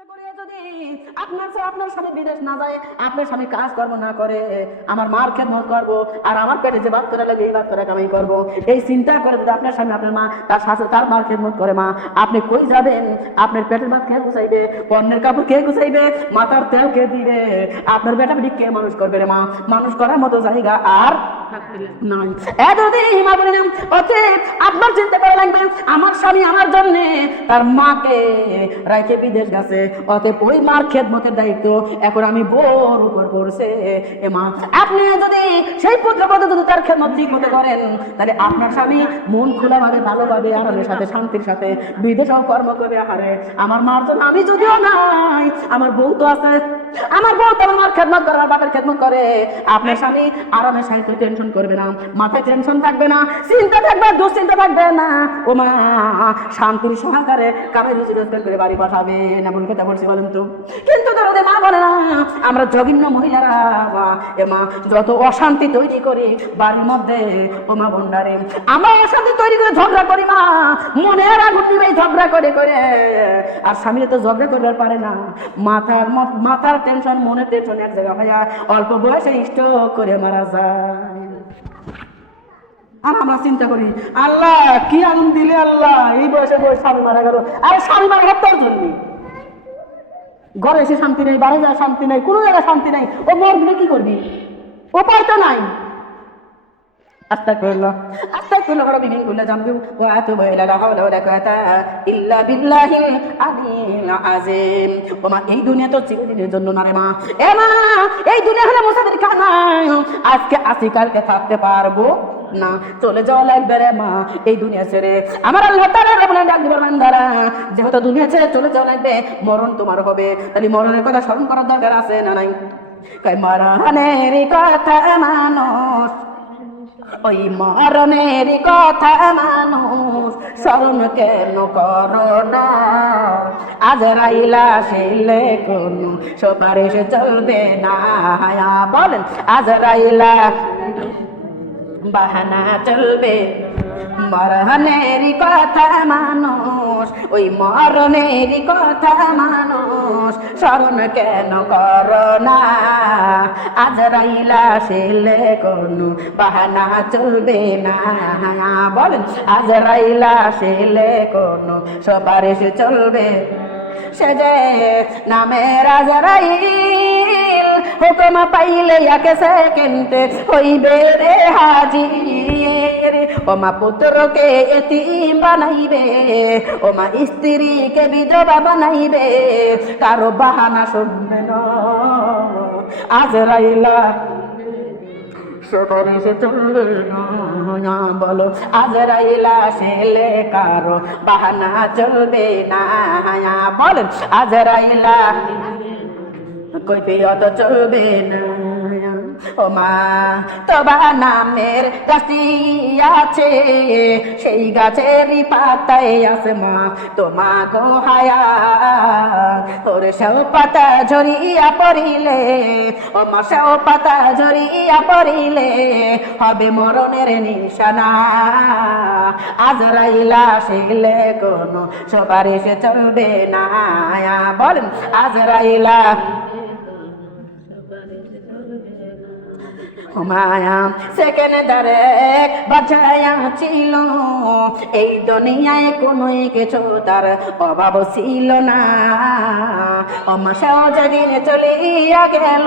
আপনার স্বামী বিদেশ না যায়, আপনার স্বামী কাজ কর্ম না করে, আমার মার খেদমত করবো আর আমার পেটে যে ভাত করে লাগে এই ভাত করে কামাই করবো, এই চিন্তা করে যদি আপনার স্বামী আপনার মা তার শাশুড়ি তার মার খেদমত করে, মা আপনি কই যাবেন? আপনার পেটের ভাত কে গুছাইবে? পণ্যের কাপড় কে গুছাইবে? মাথার তেল কে দিবে? আপনার বেটা বেটি কে মানুষ করবে রে মা? মানুষ করার মতো জায়গা আর নাই। আপনার চিন্তা করা লাগবে, আমার স্বামী আমার জন্য তার মাকে রাইখে বিদেশ গেছে, অতএব ওই মার খেদমতের দায়িত্ব এখন আমি বউর উপর পড়ছে। এ মা, আপনি যদি সেই পুত্রবধূ যদি তার খেদমত ঠিক মতো করেন, তাহলে আপনার স্বামী মন খোলাভাবে ভালোভাবে আরামের সাথে শান্তির সাথে বিদেশেও কর্ম করবে। আহারে আমার মার জন্য আমি যদিও নাই, আমার বউ তো আছে, আমার বউ তো আমার খেদমত করে, আমার বাপের খেদমত করে। আপনার স্বামী আরামের সাথে টেনশন করবে না, মাথায় টেনশন থাকবে না, চিন্তা থাকবে, দুশ্চিন্তা থাকবে না। ও মা শান্তির সহকারে কামে রুচি রোজগার করে বাড়ি পাঠাবে না, এমন কথা বলছি বলেন তো? কিন্তু ধরো মা বলে না, আমরা জঘন্য মহিলারা এ মা যত অশান্তি তৈরি করি বাড়ির মধ্যে, ও মা ভণ্ডারে আমরা অশান্তি তৈরি করে ঝগড়া করি মা, মনের আগুন দিবে ঝগড়া করে করে। আর স্বামী তো ঝগড়া করবার পারে না, মাথার টেনশন মনের টেনশন এক জায়গা হয়ে অল্প বয়সে স্ট্রোক করে মারা যায়। আর আমরা চিন্তা করি আল্লাহ কি আগুন দিলে, আল্লাহ এই বয়সে স্বামী মারা গেল। আর স্বামী মারা গেল তার জন্য ঘরে এসে শান্তি নেই, বাইরে যাওয়ার শান্তি নেই, কোনো জায়গায় শান্তি নেই। ও মরবে কি করবি? উপায় তো নাই। আস্তাগফিরুল্লাহ আস্তাগফিরুল্লাহ রাব্বিল কুল্লা জামবি ওয়া আতুবু ইলা লা হাওলা ওয়া লা কুওয়াতা ইল্লা বিল্লাহিল আলিয়্যিল আযীম। ও মা এই দুনিয়া তো চিরদিনের জন্য না রে মা। এ মা এই দুনিয়া হলো মুসাফির খানা, আজকে আসি কালকে থাকতে পারবো না, চলে যাওয়া লাগবে রে মা এই দুনিয়া ছেড়ে। আমার আল্লাহ তাআলা বলেন ডাক দিবার বান্দারা, যেহেতু দুনিয়া ছেড়ে চলে যাওয়া লাগবে, মরণ তোমার হবে, তাহলে মরণের কথা স্মরণ করার দরকার আছে না নাই? কই মরণের কথা মানুষ, ওই মরণের কথা মানুষ স্মরণ কেন করো না? আজরাইল আসিলে কোন সুপারিশ চলবে না, বলেন আজরাইল বাহানা চলবে। মরণের কথা মানুষ, ওই মরণের কথা মানুষ স্মরণ কেন করো না? আজরাইল আসিলে কোনো বাহানা চলবে না, বলেন আজরাইল আসিলে কোনো সুপারিশ চলবে। সে যে নামের আজরাইল হুকুম পাইলে এক সেকেন্ডে হইবে রে হাজির। ও মা পুত্রকে এতিম বানাইবে, ও মা স্ত্রীকে বিধবা বানাইবে, কারো বাহানা শুনবে না। আজরাইল সুপারিশ চলবে না, বলো আজরাইল আসিলে কারো বাহানা চলবে না, বলেন আজরাইল কৈফিয়ত চলবে না। ও মা তবা নামের গাছটি আছে, সেই গাছেরই পাতায় আছে মা তোমা গো হায়া, ওর সেও পাতা ঝরিয়া পড়িলে, ও মা সেও পাতা ঝরিয়া পড়িলে হবে মরণের নিশানা। আজরাইল আসিলে কোনো সুপারিশ চলবে না, বলেন আজরাইল মায়া সেকেন্ডারে বাঁচায়া ছিল, এই দুনিয়ায় কোনো কিছু তার অভাব ছিল না। ওমা সেও যেদিন চলিয়া গেল,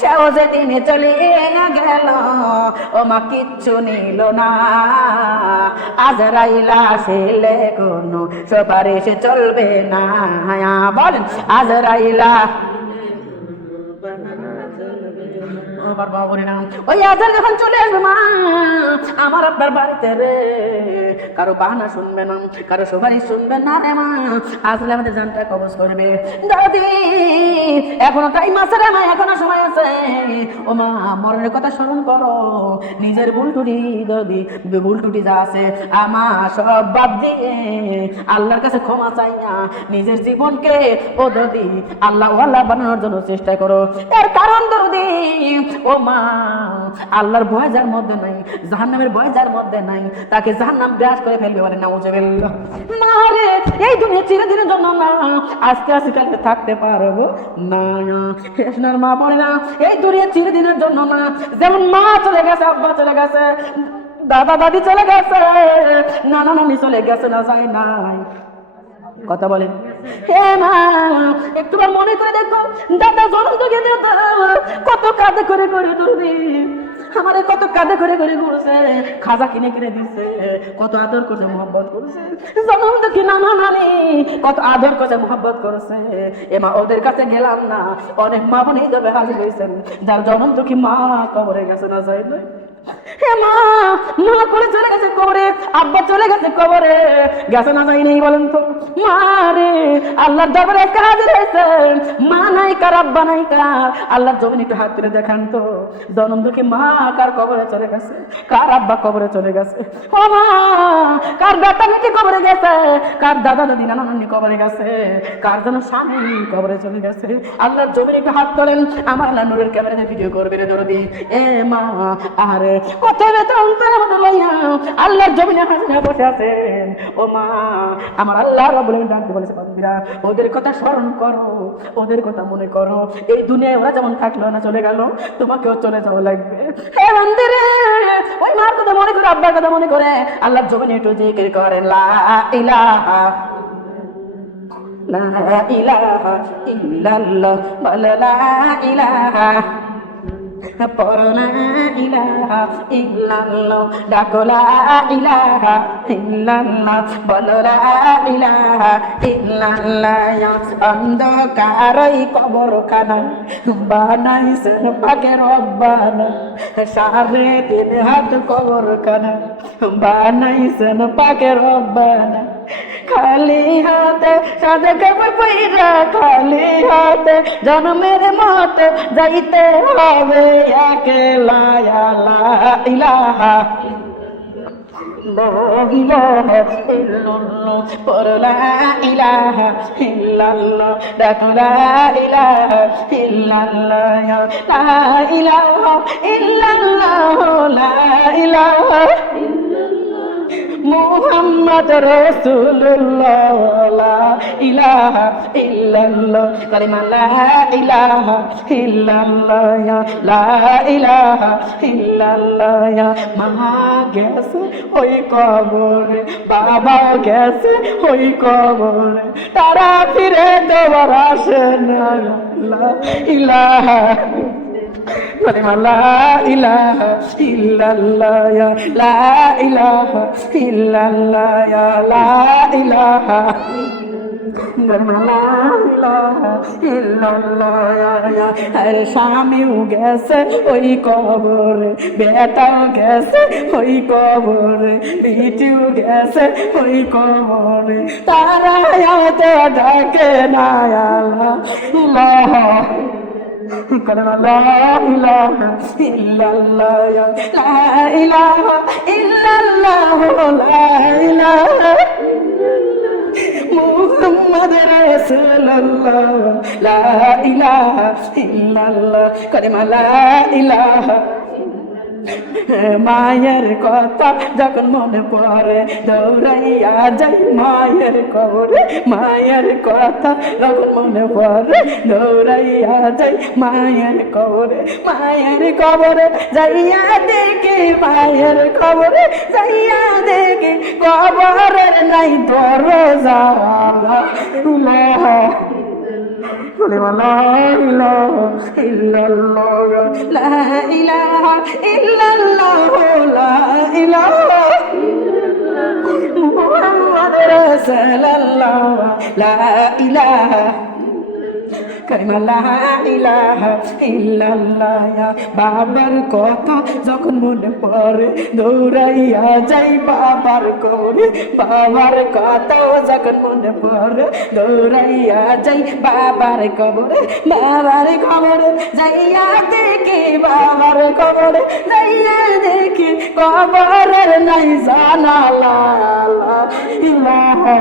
সেও যেদিন চলিয়া গেল, ওমা কিচ্ছু নিল না। আজরাইল আসিলে কোনো সুপারিশ চলবে না, বলেন আজরাইল ওই আজান যখন চলে আসবে মা আমার আপনার বাড়িতে রে, কারো বাহানা শুনবে না, কারো সুপারিশ শুনবে না রে মা। আসলে আমাদের জানটা কবজ করবে। দাদি এখনো টাইম আছে রে মা, এখনো সময় আছে। ও মা মরণের কথা স্মরণ করো, নিজের ভুল টুটি যা আছে আমার সব বাদ দিয়ে আল্লাহর কাছে ক্ষমা চাই না, নিজের জীবনকে ও দাদি আল্লাহ ওয়ালা বানানোর জন্য চেষ্টা করো। এর কারণ দাদি ও মা, আল্লাহর ভয় যার মধ্যে নাই, জাহান্নামের ভয় যার মধ্যে নাই, তাকে জাহান্নাম গ্রাস করে ফেলবে, বলে নাউজুবিল্লাহ। না রে, এই দুনিয়া চিরদিনের জন্য না, আস্তে আস্তে কালকে থাকতে পারবো না। কৃষ্ণের মা বলে না, এই দুনিয়া চিরদিনের জন্য না। যেমন মা চলে গেছে, আব্বা চলে গেছে, দাদা দাদি চলে গেছে, নানা নানি চলে গেছে, না যায় নাই, কথা বলেন। হে মা, একটুবার মনে করে দেখো, দাদা জন্ম থেকে কত কাঁদে করে করে দৌড়ি, আমারে কত কাঁদে করে করে ঘুরছে, খাজা কিনে কিনে দিচ্ছে, কত আদর করছে, মোহাব্বত করছে। জন্ম থেকে নানা নানি কত আদর করছে, মোহাব্বত করছে। এ মা, ওদের কাছে গেলাম না, অনেক মা বোন এই যাবে হাজির হয়েছেন, যার জন্ম থেকে মা কবরে গেছে, না যায় না। হে মা, মা করে চলে গেছে কবরে, আব্বা চলে গেছে কবরে, গেছে না যাই নেই বলেন তো? মা রে, আল্লাহর দরবারে একটা হাজির হয়েছে, মা নাই কার, আব্বা নাই কার, আল্লাহর জমিন একটু হাত তুলে দেখান তো, জনম দুঃখী মা কার কবরে চলে গেছে, কার আব্বা কবরে চলে গেছে। ও মা, কার বেটা নাকি কবরে গেছে, কার দাদা দাদি নানা নানি কবরে গেছে, কার যেন স্বামী কবরে চলে গেছে। আল্লাহর জমিন একটু হাত তোলেন, আমার আল্লাহ নূরের ক্যামেরাতে ভিডিও করবে রে দরদি। এ মা, আরে কত বেতনের মতো লইয়া আল্লাহর জমিনে হাজিরা বসে আছেন। ও মা, আমার আল্লাহ রাব্বুল আলামিন ডাকতে বলেছে, বান্দিরা ওদের কথা স্মরণ করো, ওদের কথা মনে করো। এই দুনিয়ায় ওরা যেমন থাকলো না, চলে গেল, তোমাকেও চলে যাওয়া লাগবে। হে বান্দিরে, ওই মার কথা মনে করে, আব্বার কথা মনে করে আল্লাহর জমিনে একটু জিকির করেন, লা ইলাহা লা ইলাহা ইল্লাল্লাহ, বলো লা ইলাহা, পড়ো লা ইলাহা ইল্লাল্লাহ, ডাকো লা ইলাহা ইল্লাল্লাহ, বলো লা ইলাহা ইল্লাল্লাহ। অন্ধকার এই কবরখানা বানাইছেন পাকে রব্বানা, 3.5 হাত কবরখানা বানাইছেন পাকে রব্বানা। খালি হাতে সাদে কবর পইরা, খালি হাতে জন্মের মত যাইতে হবে একলা, লা ইলাহা লা ইলাহা ইল্লাল্লাহ, পড়ো লা ইলাহা ইল্লাল্লাহ, ডাকো লা ইলাহা ইল্লাল্লাহ, লা ইলাহা ইল্লাল্লাহ, লা ইলাহা মুহাম্মদ রাসূলুল্লাহ, লা ইলাহা ইল্লাল্লাহ, কালিমা লা ইলাহা ইল্লাল্লাহ, লা ইলাহা ইল্লাল্লাহ। মা গেছে ওই কবরে, বাবা গেছে ওই কবরে, তারা ফিরে দেওয়ার আসে না, লা ইলাহা কালিমা লা ইলাহা ইল্লাল্লাহ, লা ইলাহা ইল্লাল্লাহ, লা ইলাহা আরে স্বামীও গেছে ওই কবরে, বেটাও গেছে ওই কবরে, বিটিও গেছে ওই কবরে, তারা ডাকে না আল্লাহ, কালিমা লা ইলাহা ইল্লাল্লাহ, লা ইলাহা ইল্লাল্লাহ, লা ইলাহা মুহাম্মদ রাসূলুল্লাহ, লা ইলাহা ইল্লাল্লাহ, কালিমা লা ইলাহা। মায়ের কথা যখন মনে পড়ে দৌড়াইয়া যাই মায়ের কবরে, মায়ের কথা যখন মনে পড়ে দৌড়াইয়া যাই মায়ের কবরে, মায়ের কবরে যাইয়া দেখি, মায়ের কবরে যাইয়া দেখি কবরের নাই দরজা, লা ইলাহা ইল্লাল্লাহ, লা ইলাহা ইল্লাল্লাহ, লা ইলাহা মুহাম্মদ রাসূলুল্লাহ, লা ইলাহা কালিমা লা ইলাহা ইল্লাল্লাহ। বাবার কথা যখন মনে পড়ে দৌড়াইয়া যাই বাবার কবরে, বাবার কথা যখন মনে পড়ে দৌড়াইয়া যাই বাবার কবরে, বাবার কবরে যাইয়া দেখি, বাবার কবরে যাইয়া দেখি কবরের নাই জানালা, লা ইলাহা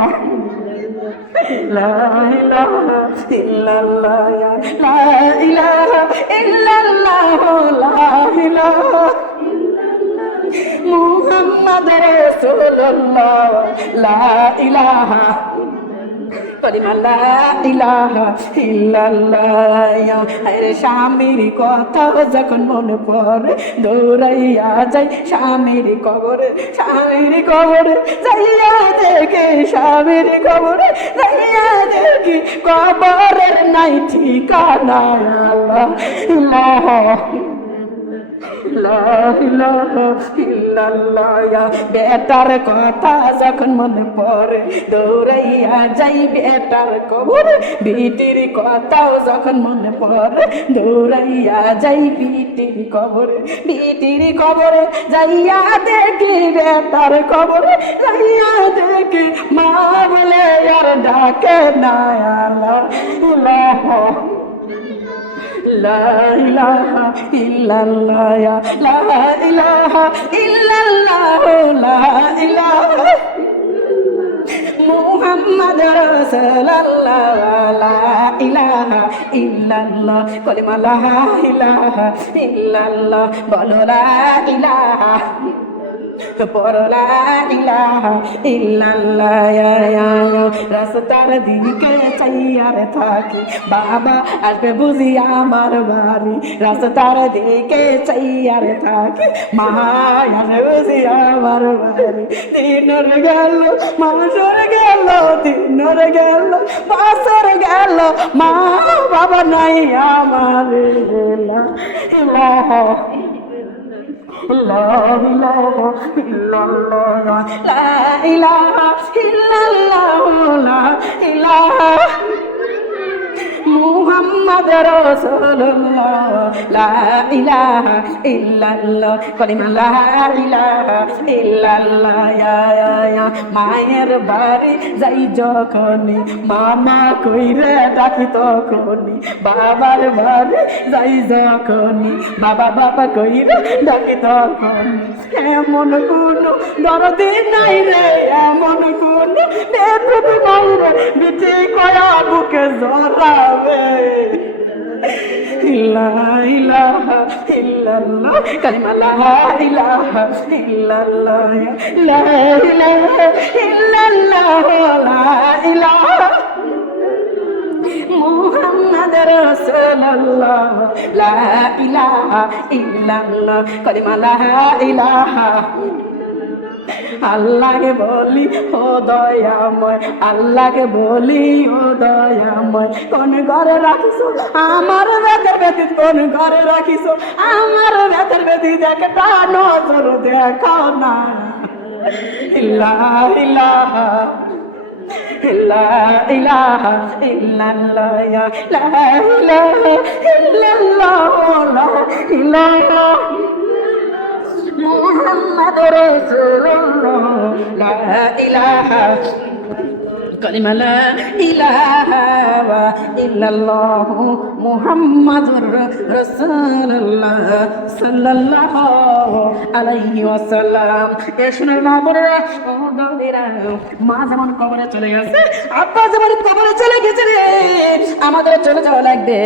লা ইলাহা ইল্লাল্লাহ, লা ইলাহা ইল্লাল্লাহ, লা ইলাহা মুহাম্মাদ রাসূলুল্লাহ লা ইলাহা কালিমা লা ইলাহা ইল্লাল্লাহ। আরে স্বামীর কথা যখন মনে পড়ে দৌড়াইয়া যাই স্বামীর কবরে, স্বামীর কবরে যাইয়া দেখি, স্বামীর কবরে যাইয়া দেখি কবরের নাই ঠিকানা। আল্লাহ ইলাহা লা ইলাহা ইল্লাল্লাহ। বেটার কথা যখন মনে পড়ে দৌড়াইয়া যাই বেটার কবরে, বিটির কথাও যখন মনে পড়ে দৌড়াইয়া যাই বিটির কবরে, বিটির কবরে যাইয়া দেখি বেটার কবরে যাইয়া দেখি মা বলে আর ডাকে না। আল্লাহ ইলাহা লা ইলাহা ইল্লাল্লাহ লা ইলাহা ইল্লাল্লাহ লা ইলাহা মুহাম্মাদ রাসূলুল্লাহ লা ইলাহা ইল্লাল্লাহ। কালিমা লা ইলাহা ইল্লাল্লাহ বলো লা ইলাহা পড়ো লা ইলাহা ইল্লাল্লাহ। রাস্তার দিকে চাইয়ারে থাকি বাবা আসবে বুঝি আমার বাড়ি, রাস্তার দিকে চাইয়ারে থাকি মা আসবে বুঝি আমার বাড়ি। দিনর গেল মাসর গেল, দিনর গেল মাসর গেল মা বাবা নাই আমার। ইলাহা লা ইলাহা ইল্লাল্লাহ লা ইলাহা ইল্লাল্লাহ লা ইলাহা মুহাম্মাদ রাসূলুল্লাহ লা ইলাহা ইল্লাল্লাহ। কালিমা লা ইলাহা ইল্লাল্লাহ। মায়ের বাড়ি যাই যখনই মামা কইরে ডাকি তখনই, বাবার বাড়ি যাই যখনই বাবা বাবা কইরে ডাকি তখনই। এমন কোনো দরদি নাই রে, এমন কোনো বেদরদি নাই রে, বিটি কয়া বুকে জড়াবে। লা ইলাহা ইল্লাল্লাহ কালিমা লা ইলাহা ইল্লাল্লাহ লা ইলাহা ইল্লাল্লাহ লা ইলাহা মুহাম্মাদ রাসূলুল্লাহ লা ইলাহা ইল্লাল্লাহ কালিমা লা ইলাহা। আল্লাহকে বলি ও দয়াময়, আল্লাহকে বলি ও দয়াময়, কোন ঘরে রাখিস আমার বেতের ব্যতীত, কোন ঘরে রাখিস আমার বেতের ব্যতীত, একটা নজর দেখাও না। ইলাহা ইলাহা লা ইলাহা ইল্লাল্লাহ লা ইলাহা ইল্লাল্লাহ লা ইলাহা মুহাম্মাদ রাসূলুল্লাহ লা ইলাহা কালিমা লা ইলাহা ইল্লাল্লাহ মুহাম্মাদুর রাসূলুল্লাহ সাল্লাল্লাহু আলাইহি ওয়াসাল্লাম। এ শুনে মা বোনেরা ও দাদিরা, মা যেমন কবরে চলে গেছে, আব্বা যেমন কবরে চলে গেছে রে, আমাদের চলে যাওয়া লাগবে।